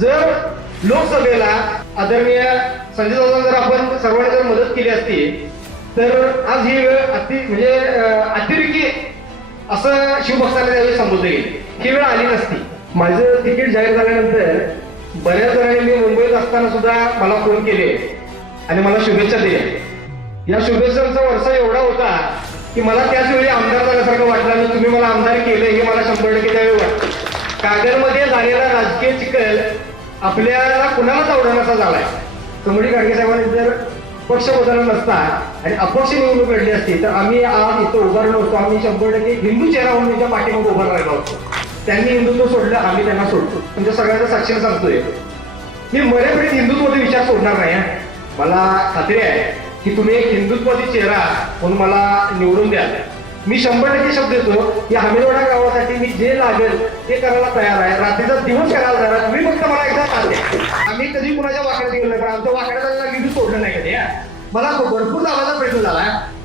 जर लोकसभेला आदरणीय संजय जाधव जर आपण सर्वांनी जर मदत केली असती तर आज ही वेळ अतिरेकी असं शिवभक्तांना त्यावेळी संबोधले गेले, ही वेळ आली नसती. माझं तिकीट जाहीर झाल्यानंतर बऱ्याच जणांनी मी मुंबईत असताना सुद्धा मला फोन केले आणि मला शुभेच्छा दिल्या. या शुभेच्छांचा वर्षा एवढा होता की मला त्याच वेळी आमदार झाल्यासारखं वाटलं आणि तुम्ही मला आमदार केलं हे मला 100% त्यावेळी वाटतं. कागलमध्ये झालेला राजकीय चिखल आपल्याला कुणालाच आवडण्याचा झालाय. कमोडी गाडगे साहेबांनी जर पक्ष बदलला नसता आणि अपक्ष निवडणूक लढली असती तर आम्ही आज इथं उभारलो होतो. आम्ही 100% हिंदू चेहरा म्हणून त्यांच्या पाठीमागे उभा राहिलो होतो. त्यांनी हिंदुत्व सोडलं, आम्ही त्यांना सोडतो. म्हणजे सगळ्यांचा साक्षीने सांगतोय मी मरेपर्यंत हिंदुत्ववादी विचार सोडणार नाही. मला खात्री आहे की तुम्ही एक हिंदुत्वादी चेहरा म्हणून मला निवडून द्याल. मी 100% शब्द देतो या हमीरवाडा गावासाठी मी जे लागेल ते करायला तयार आहे. रात्रीचा दिवस करायला तयार आहे. तुम्ही फक्त मला एकदा सांगते. आम्ही कधी कुणाच्या वाकड्यात गेलो नाही, पण आमच्या वाकड्याला निधी सोडलं नाही कधी. मला भरपूर लावायचा प्रयत्न झाला.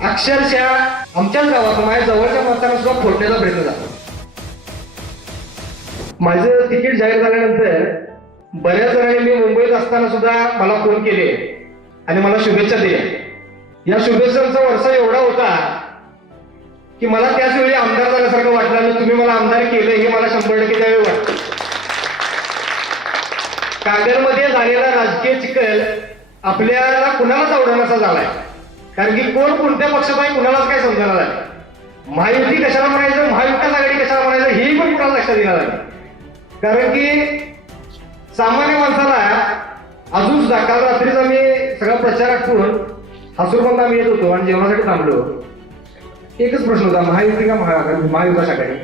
अक्षरशः आमच्याच गावात माझ्या जवळच्या मतदारांना सुद्धा फोडण्याचा प्रयत्न झाला. माझं तिकीट जाहीर झाल्यानंतर बऱ्याच जणांनी मी मुंबईत असताना सुद्धा मला फोन केले आणि मला शुभेच्छा दिल्या. या शुभेच्छांचा वर्षा एवढा होता की मला त्याच वेळी आमदार झाल्यासारखं वाटलं आणि तुम्ही मला आमदार केलं हे मला 100% त्यावेळी वाटतं. कागलमध्ये झालेला राजकीय चिखल आपल्याला कुणालाच आवडण्याचा झालाय. कारण की कोण कोणत्या पक्षात आहे कुणालाच काय समजणार झालं. महायुती कशाला म्हणायचं, महाविकास आघाडी कशाला म्हणायचं हेही पण कुणाला लक्षात येणार नाही. कारण की सामान्य माणसाला अजून सुद्धा काल रात्रीचा मी सगळा प्रचार आठवून हसूरबंद आम्ही येत होतो आणि जेवणासाठी थांबलो. एकच प्रश्न होता, महायुती का महाविकास आघाडी.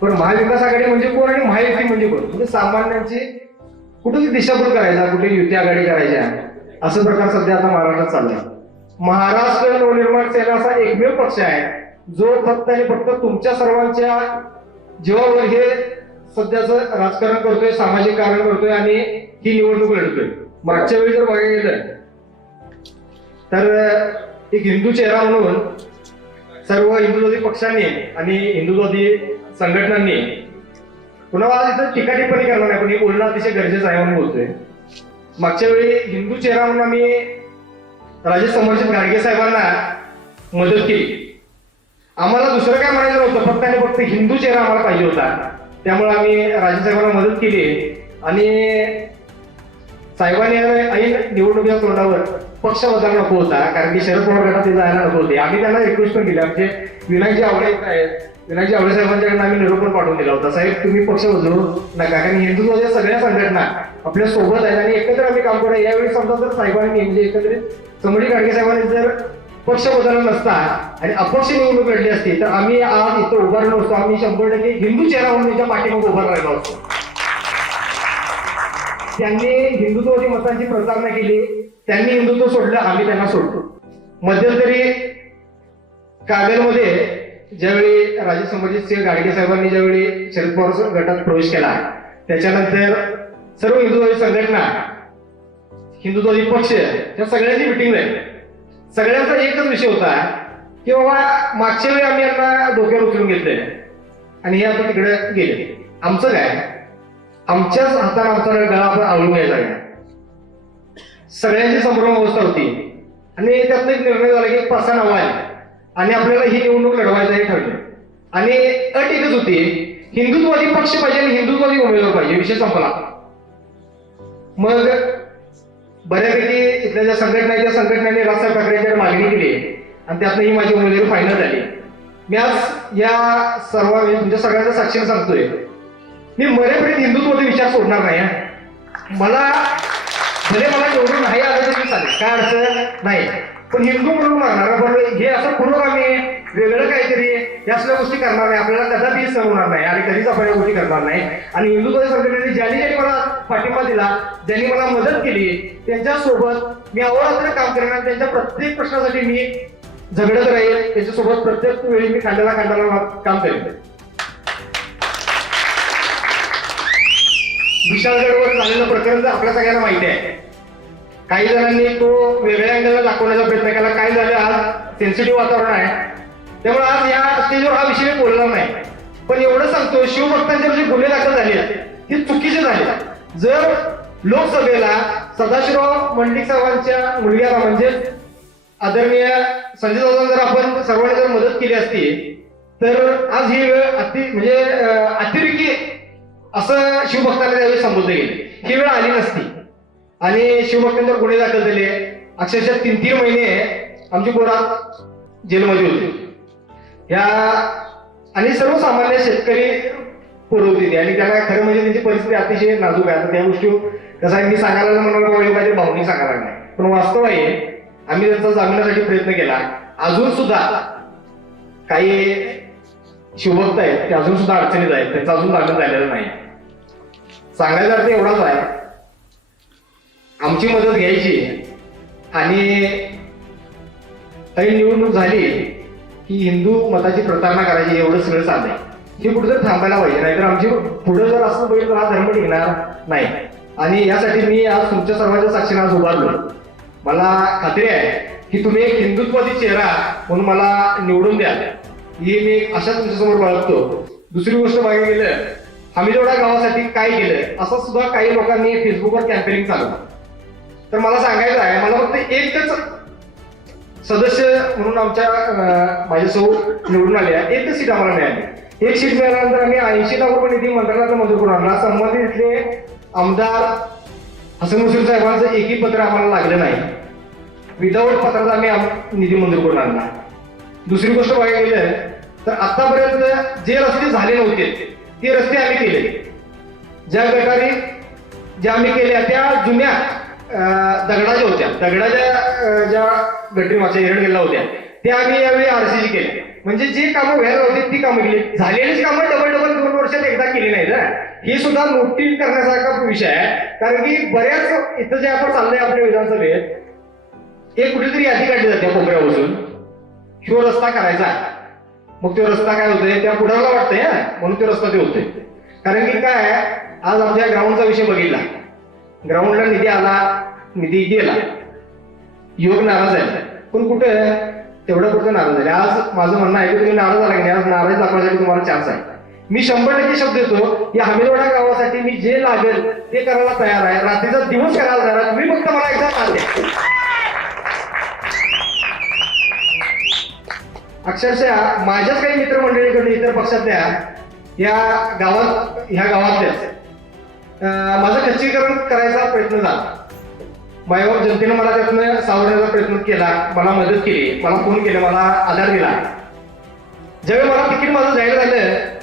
पण महाविकास आघाडी म्हणजे कोण आणि महायुती म्हणजे कोण. म्हणजे सामान्यांची कुठे दिशाभूल करायचा, कुठे युती आघाडी करायच्या असं प्रकार सध्या आता महाराष्ट्रात चाललाय. महाराष्ट्र नवनिर्माण सेना असा एकमेव पक्ष आहे जो फक्त आणि फक्त तुमच्या सर्वांच्या जीवावर हे सध्याचं राजकारण करतोय, सामाजिक कारण करतोय आणि ही निवडणूक लढतोय. मागच्या वेळी जर बघायला गेलं तर एक हिंदू चेहरा म्हणून सर्व हिंदुत्वादी पक्षांनी आणि हिंदुत्वादी संघटनांनी पुन्हा आज इथं टीका टिप्पणी करणार नाही, पण हे बोलणं अतिशय गरजेचं आहे म्हणून बोलतोय. मागच्या वेळी हिंदू चेहरा म्हणून आम्ही राजे समर्जित गाडगे साहेबांना मदत केली. आम्हाला दुसरं काय म्हणायचं नव्हतं, फक्त आणि फक्त हिंदू चेहरा आम्हाला पाहिजे होता. त्यामुळे आम्ही राजे साहेबांना मदत केली आणि साहेबांनी ऐन निवडणुकीच्या तोंडावर पक्ष बदलायला नको होता, कारण की शरद पवार गटात ते जायला नको होते. आम्ही त्यांना रिक्वेस्ट पण केली. आमचे विनायकजी आवळे आहेत, विनायकजी आवळे साहेबांच्याकडे आम्ही निरोप पाठवून दिला होता, साहेब तुम्ही पक्ष बदलू नका, कारण हिंदुत्वाच्या सगळ्या संघटना आपल्या सोबत आहेत आणि एकत्र आम्ही काम करू. यावेळी समजा जर साहेबांनी म्हणजे एकत्रित कमोडी गाडगे साहेबांनी जर पक्ष बदलला नसता आणि अपक्ष निवडणूक लढली असती तर आम्ही आज इथं उभारलो नसतो. आम्ही 100% हिंदू चेहरा म्हणून त्यांच्या पाठीमागे उभा राहिलो असतो. त्यांनी हिंदुत्वादी मतांची प्रतारणा केली, त्यांनी हिंदुत्व सोडलं, आम्ही त्यांना सोडतो. मध्यंतरी कागलमध्ये ज्यावेळी राजे समर्जित सिंह गाडगे साहेबांनी ज्यावेळी शरद पवार गटात प्रवेश केला त्याच्यानंतर सर्व हिंदुत्वादी संघटना, हिंदुत्वादी पक्ष या सगळ्यांची मिटिंग झाली. सगळ्यांचा एकच विषय होता की बाबा मागच्या वेळी आम्ही यांना डोक्यावर उचलून घेतले आणि हे आता तिकडे गेले. आमचं काय, आमच्याच हाताने आमचा गळा आपण आवळून घ्यायचा. सगळ्यांची संभ्रम अवस्था होती आणि त्यातनं एक निर्णय झाला की 5 नावं आली आणि आपल्याला ही निवडणूक लढवायचं हे ठरलं. आणि अट एकच होती, हिंदुत्वादी पक्ष पाहिजे आणि हिंदुत्वादी उमेदवार पाहिजे, विषय संपला. मग बऱ्यापैकी इथल्या ज्या संघटना आहेत त्या संघटनांनी राजसाहेब ठाकरेंकडे मागणी केली आणि त्यातनं ही माझी उमेदवारी फायनल झाली. मी आज या सर्व म्हणजे सगळ्यांच्या साक्षीने सांगतोय मी मरेपर्यंत हिंदुत्वादी विचार सोडणार नाही. मला भले मला निवडून नाही आलं तरी चालेल, काय अडचण नाही, पण हिंदू म्हणून मारणार. पण हे असं पुढं आम्ही वेगळं काहीतरी या असल्या गोष्टी करणार नाही. आपल्याला कदापि सहन होणार नाही आणि कधीच आपण या गोष्टी करणार नाही. आणि हिंदुत्वादी संघटनेने ज्यांनी मला पाठिंबा दिला, ज्यांनी मला मदत केली त्यांच्यासोबत मी अहोरात्र काम करणार. त्यांच्या प्रत्येक प्रश्नासाठी मी झगडत राहील, त्याच्यासोबत प्रत्येक वेळी मी खांद्याला काम करेन. विशालगडवर झालेलं प्रकरण तर आपल्या सगळ्यांना माहिती आहे. काही जणांनी तो वेगळ्या अँगलला दाखवण्याचा प्रयत्न केला. काय झालं, आज सेन्सिटिव्ह वातावरण आहे त्यामुळे आज या स्टेजवर हा विषय बोलणार नाही. पण एवढं सांगतो, शिवभक्तांचे जे गुन्हे दाखल झाले ते चुकीचे झाले. जर लोकसभेला सदाशिवराव मंडलिक साहेबांच्या मुलग्याला म्हणजे आदरणीय संजय दादा जर आपण सर्वांनी जर मदत केली असती तर आज ही वेळ म्हणजे अतिरेकी असं शिवभक्तांना त्यावेळी संबोधले गेले. ही वेळ आली नसती आणि शिवभक्तांवर गुन्हे दाखल झाले. अक्षरशः 3-3 महिने आमची पोरात जेलमध्ये होती. ह्या आणि सर्वसामान्य शेतकरी पोरं होती आणि त्याला खरं म्हणजे त्यांची परिस्थिती अतिशय नाजूक आहे. त्या गोष्टी कसं आहे मी सांगायला म्हणाला काहीतरी भावनिक सांगायला नाही, पण वास्तव आहे आम्ही त्यांचा जामिनासाठी प्रयत्न केला. अजून सुद्धा काही शिवभक्त आहेत ते अजून सुद्धा अडचणीत आहेत, त्यांचा अजून जामीन झालेला नाही. सांगायचा अर्थ एवढाच आहे, आमची मदत घ्यायची आणि काही निवडणूक झाली की हिंदू मताची प्रतारणा करायची एवढं सगळं साधं आहे. हे कुठेतरी थांबायला पाहिजे, नाहीतर आमची पुढे जर असं बघितलं हा धर्म टिकणार नाही. आणि यासाठी मी आज तुमच्या सर्वांच्या साक्षीने आज उभारलो. मला खात्री आहे की तुम्ही एक हिंदुत्वादी चेहरा म्हणून मला निवडून द्या, ही मी अशा तुमच्यासमोर बाळगतो. दुसरी गोष्ट बघायला गेलं हमीदोडा गावासाठी काय केलं असं सुद्धा काही लोकांनी फेसबुकवर कॅम्पेनिंग चालवलं. तर मला सांगायचं आहे, मला फक्त एकच सदस्य म्हणून माझ्यासोबत निवडून आले एकच सीट आम्हाला मिळाली. एक सीट मिळाल्यानंतर आम्ही 80 लाख रुपये निधी मंत्रालयाचा मंजूर करून आणला. संबंधित इथले आमदार हसन मुश्रीफ साहेबांचं एकही पत्र आम्हाला लागलं नाही. विदाऊट पत्राचा आम्ही निधी मंजूर करून आणला. दुसरी गोष्ट बघायला गेलं तर आतापर्यंत जे रस्ते झाले नव्हते ते रस्ते आम्ही केले. ज्या गटारी ज्या आम्ही केल्या त्या जुन्या दगडाच्या होत्या, दगडाच्या ज्या गटरी मागच्या एरडगेला होत्या त्या आम्ही यावेळी आरसीजी केल्या. म्हणजे जे कामं व्हायला होती ती कामं केली. झालेलीच कामं डबल 2 वर्षात एकदा केली नाही ना, हे सुद्धा नोटीस करण्यासारखा विषय आहे. कारण की बऱ्याच इथं जे आपण चाललंय आपल्या विधानसभेत एक कुठेतरी यादी काढली जाते कोपऱ्यापासून किंवा रस्ता करायचा आहे. मग तो रस्ता काय होतोय त्या पुढाला वाटतंय म्हणून तो रस्ता ते होतोय. कारण की काय आज आमच्या ग्राउंडचा विषय बघितला, ग्राउंडला निधी आला, निधी गेला, योग नाराज आहे. पण कुठे तेवढं कुठं नाराज झाले. आज माझं म्हणणं आहे की तुम्ही नाराज झाला की नाही, आज नाराज दाखवण्यासाठी तुम्हाला चान्स आहे. मी 100% शब्द देतो या हमीदवाडा गावासाठी मी जे लागेल ते करायला तयार आहे, रात्रीचा दिवस करायला तयार आहे. तुम्ही फक्त मला एकदा साथ द्या. अक्षरशः माझ्याच काही मित्रमंडळीकडून इतर पक्षातल्या ह्या गावातल्या माझं खच्चीकरण करायचा प्रयत्न झाला. मायबाप जनतेनं मला त्यातनं सावरण्याचा प्रयत्न केला, मला मदत केली, मला फोन केले, मला आधार दिला. ज्यावेळी मला तिकीट माझं जाहीर झालं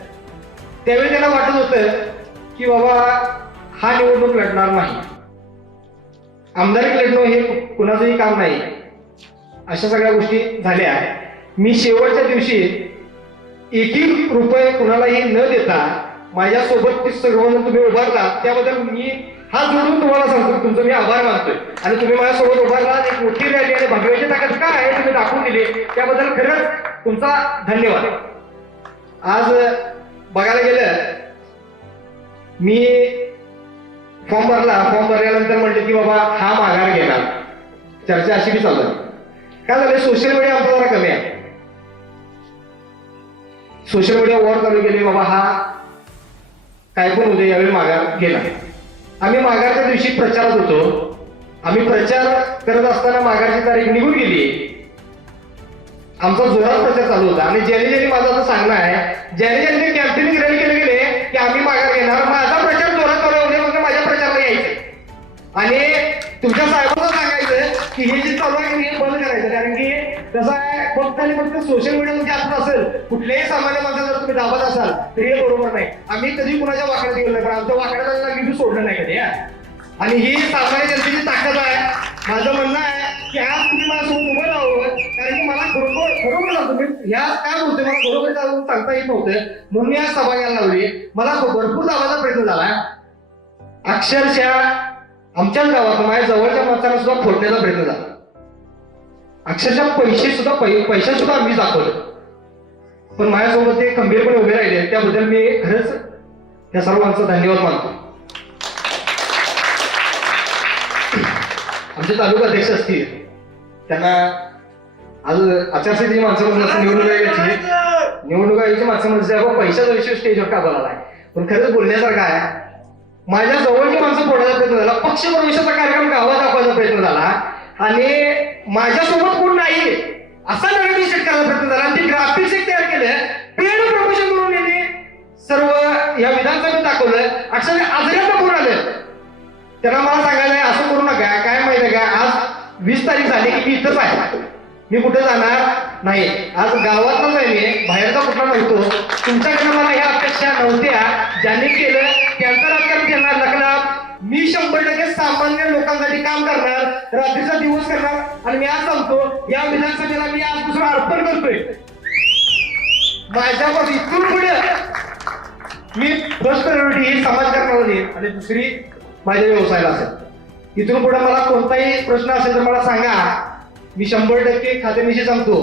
त्यावेळी त्यांना वाटत होतं की बाबा हा निवडणूक लढणार नाही, आमदारी लढणं हे कुणाचंही काम नाही. अशा सगळ्या गोष्टी झाल्या. मी शेवटच्या दिवशी 1 रुपये कुणालाही न देता माझ्यासोबत सर्वजण तुम्ही उभारला त्याबद्दल मी हात जोडून तुम्हाला सांगतो तुमचं मी आभार मानतोय. आणि तुम्ही माझ्यासोबत उभारला, एक मोठी रॅली आणि भगव्याची ताकद काय आहे तुम्ही दाखवून दिली, त्याबद्दल खरंच तुमचा धन्यवाद. आज बघायला गेलं मी फॉर्म भरल्यानंतर म्हटलं की बाबा हा माघार घेणार, चर्चा अशी बी चालू आहे. काय झालं सोशल मीडिया आमचा जरा कमी आहे. सोशल मीडिया वर चालू केली बाबा हा काय पण उद्या यावेळी माघार गेला. आम्ही माघारच्या दिवशी प्रचारात होतो. आम्ही प्रचार करत असताना माघारची तारीख निघून गेली. आमचा जोरात प्रचार चालू होता आणि ज्यांनी माझं असं सांगणं आहे ज्यांनी कॅम्पेनिंग रॅली केले गेले की आम्ही माघार घेणार, माझा प्रचार जोरात चालू होणे म्हणजे माझ्या प्रचाराला यायचं आणि तुमच्या साहेबांना सांगायचं की हे जे चालू आहे हे बंद करायचं. कारण की कसं आहे फक्त आणि फक्त सोशल मीडियावर जास्त असेल कुठल्याही सामान्य माणसाला जर तुम्ही दाबत असाल तर हे बरोबर नाही. आम्ही कधी कुणाच्या वाकड्यात गेलो नाही, पण आमच्या वाकड्याला मी सोडलं नाही कधी. आणि ही सामान्य जनतेची ताकद आहे. माझं म्हणणं आहे की आज तुम्ही माझ्यासोबत उभं राहावं, कारण की मला खरोखर तुम्ही ह्या काय बोलतोय मला बरोबर सांगता येत नव्हतं म्हणून मी आज सभा घ्यायला लावली. मला भरपूर दाबाचा प्रयत्न झाला. अक्षरशः आमच्याच गावात माझ्या जवळच्या माणसाला सुद्धा फोडण्याचा प्रयत्न झाला. अक्षरशः पैसे सुद्धा आम्ही दाखवले, पण माझ्यासोबत ते खंबीरपणे उभे राहिले त्याबद्दल मी खरंच त्या सर्वांचा धन्यवाद मानतो. आमचे तालुका अध्यक्ष असतील त्यांना आज आचारसंहितेची माणसं निवडणुका यायची माणसं म्हणजे पैशाचा विषय स्टेजवर का बोलायला आहे, पण खरंच बोलण्यासारखं आहे. माझ्या जवळची माणसं फोडायचा प्रयत्न झाला, पक्ष प्रवेशाचा कार्यक्रम गावात दाखवायचा प्रयत्न झाला आणि माझ्यासोबत कोण नाही असा नवीन सेट करायचा प्रयत्न झाला आणि ते ग्राफिक्स एक तयार केलं, पेड प्रमोशन म्हणून यांनी सर्व या विधानसभेत दाखवलं. अक्षरशः आजऱ्यात फोन आलं. त्यांना मला सांगायला असं करू नका, काय माहिती आहे का, आज 20 तारीख झाली की मी इथंच आहे, मी कुठे जाणार नाही. आज गावातच आहे, मी बाहेरचा कुठला नव्हतो. तुमच्याकडे मला ह्या अपेक्षा नव्हत्या. ज्यांनी केलं त्यांचं राजकारण त्यांना लागला. मी 100% सामान्य लोकांसाठी काम करणार, रात्रीचा दिवस करणार आणि मी आज सांगतो या विधानसभेला मी आज दुसरं अर्पण करतोय. माझ्यापासून इथून पुढे मी फर्स्ट प्रायोरिटी ही समाजकारणाला देईन आणि दुसरी माझ्या व्यवसायाला असेल. इथून पुढे मला कोणताही प्रश्न असेल तर मला सांगा, मी 100% खात्रीनिशी सांगतो.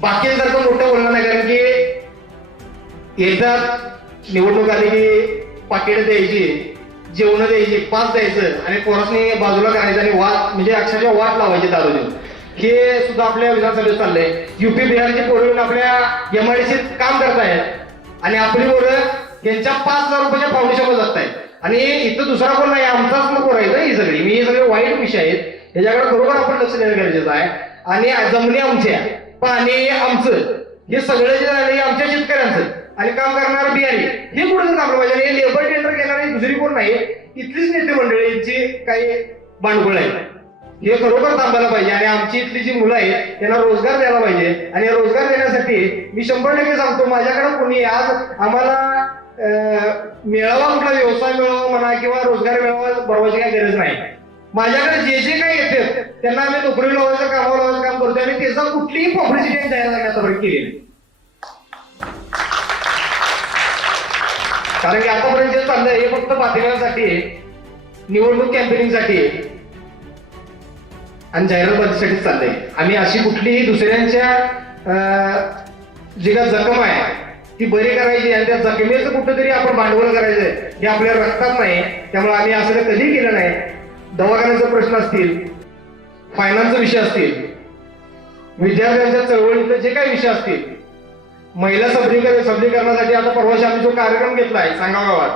बाकीसारखं मोठं बोलणार नाही, कारण की येतात निवडणूक आली की पाकिट द्यायची, जेवण द्यायची, पास द्यायचं आणि पोरासनी बाजूला करायचं आणि वाद म्हणजे अक्षरशः वाद लावायचे दारू देऊन. हे सुद्धा आपल्या विधानसभेत चाललंय. युपी बिहारचे पोरं येऊन आपल्या एमआयडीसीत काम करतायत आणि आपली पोरं यांच्या 5,000 रुपयाच्या फाउंडेशनवर जगतायत आणि इथं दुसरा कोण नाही, आमचाच नको राहायचं. ही सगळी हे सगळे वाईट विषय आहेत, याच्याकडे बरोबर आपण लक्ष देणं गरजेचं आहे. आणि जमिनी आमच्या, पाणी आमचं, हे सगळं जे झालं आमच्या शेतकऱ्यांचं आणि काम करणारं बिहारी हे कुठं थांबलं पाहिजे. आणि लेबर टेंडर घेणारी दुसरी कोण नाही, इथलीच नेते मंडळींची काही भांडवल आहे, हे खरोखर थांबायला पाहिजे. आणि आमची इथली जी मुलं आहेत त्यांना रोजगार द्यायला पाहिजे आणि रोजगार देण्यासाठी मी 100% सांगतो, माझ्याकडे कोणी आज आम्हाला मिळावा, कुठला व्यवसाय मिळावा म्हणा किंवा रोजगार मिळावा बरोबरची काही गरज नाही. माझ्याकडे जे काही येते त्यांना आम्ही नोकरी लावायचं, कामावर लावायचं काम करतो आणि त्याचा कुठलीही पब्लिसिटी तयार आतापर्यंत केली नाही. कारण की आतापर्यंत जे चाललंय हे फक्त बातम्यांसाठी, निवडणूक कॅम्पेनिंगसाठी आणि जाहिरातबाजीसाठीच चाललंय. आम्ही अशी कुठलीही दुसऱ्यांच्या जी काय जखम आहे ती बरी करायची आणि त्या जखमेचं कुठेतरी आपण भांडवल करायचंय हे आपल्या रक्तात नाही. त्यामुळे आम्ही असं कधी केलं नाही. दवाखान्याचे प्रश्न असतील, फायनान्सचे विषय असतील, विद्यार्थ्यांच्या चळवळीतले जे काही विषय असतील, महिला सबलीकरणासाठी आता परवाशी आम्ही जो कार्यक्रम घेतलाय सांगाव गावात,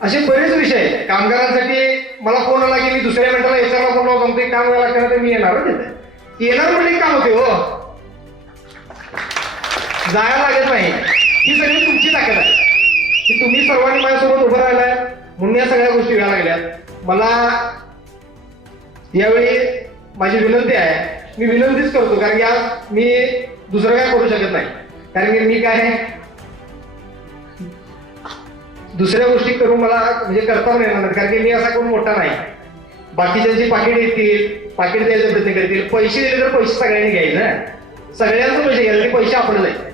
असे बरेच विषय आहेत. कामगारांसाठी मला फोन आला की मी दुसऱ्या मिनिटाला एचआरला फोन लावतो, ते काम व्हायला लागतं तर मी येणार येणार म्हणजे काम होते हो, जायला लागत नाही. ही सगळी तुमची ताकद आहे की तुम्ही सर्वांनी माझ्यासोबत उभं राहिलाय म्हणून या सगळ्या गोष्टी व्हायला लागल्यात. मला यावेळी माझी विनंती आहे, मी विनंतीच करतो, कारण की आज मी दुसरं काय करू शकत नाही. कारण की मी काय दुसऱ्या गोष्टी करून मला म्हणजे करता पण येणार नाही, कारण की मी असा कोण मोठा नाही. बाकीच्यांची पाकिट येतील, पाकिट द्यायचा प्रयत्न करतील, पैसे दिले तर पैसे सगळ्यांनी घ्यायचं, सगळ्यांचे पैसे घ्यायचे, पैसे आपलं जाईल.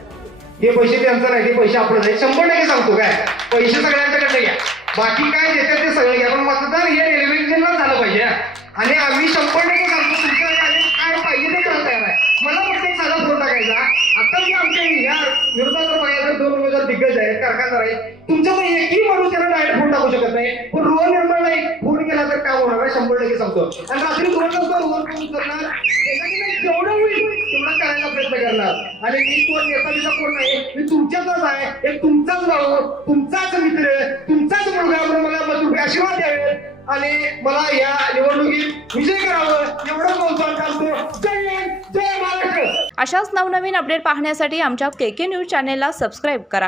हे पैसे त्यांचं नाही, ते पैसे आपलं जाईल. 100% सांगतो, काय पैसे सगळ्यांच्याकडे घ्या, बाकी काय देतात ते सगळे घ्या, पण मतदान हे रेल्वेला झालं पाहिजे. आणि आम्ही 100% सांगतो तुमच्या काय पाहिजे ते करायला तयार आहे. मला फक्त एक साधा फोन टाकायचा. आता मी आमच्या या विरोधात जर बघायला 2 उमेदवार दिग्गज आहेत, कारखानदार आहेत, तुमच्याकडे एकही माणूस त्यांना डायरेक्ट फोन टाकू शकत नाही, पण गृहनिर्माणला एक फोन केला तर काम होणार आहे. 100% सांगतो. आणि रात्री फोन करणार, जेवढं होईल तेवढं करायचा प्रयत्न करणार. आणि मी कोण नेता दिला कोण नाही, मी तुमच्यातच आहे, एक तुमचाच भाऊ, तुमचाच मित्र, तुमचाच मुलगा, म्हणून मला तुम्ही आशीर्वाद द्यावे आणि मला या निवडणुकीत विजय करावं एवढं बोलतो. जय हिंद, जय महाराष्ट्र. अशाच नवनवीन अपडेट पाहण्यासाठी आमच्या KK न्यूज चॅनेलला सबस्क्राईब करा.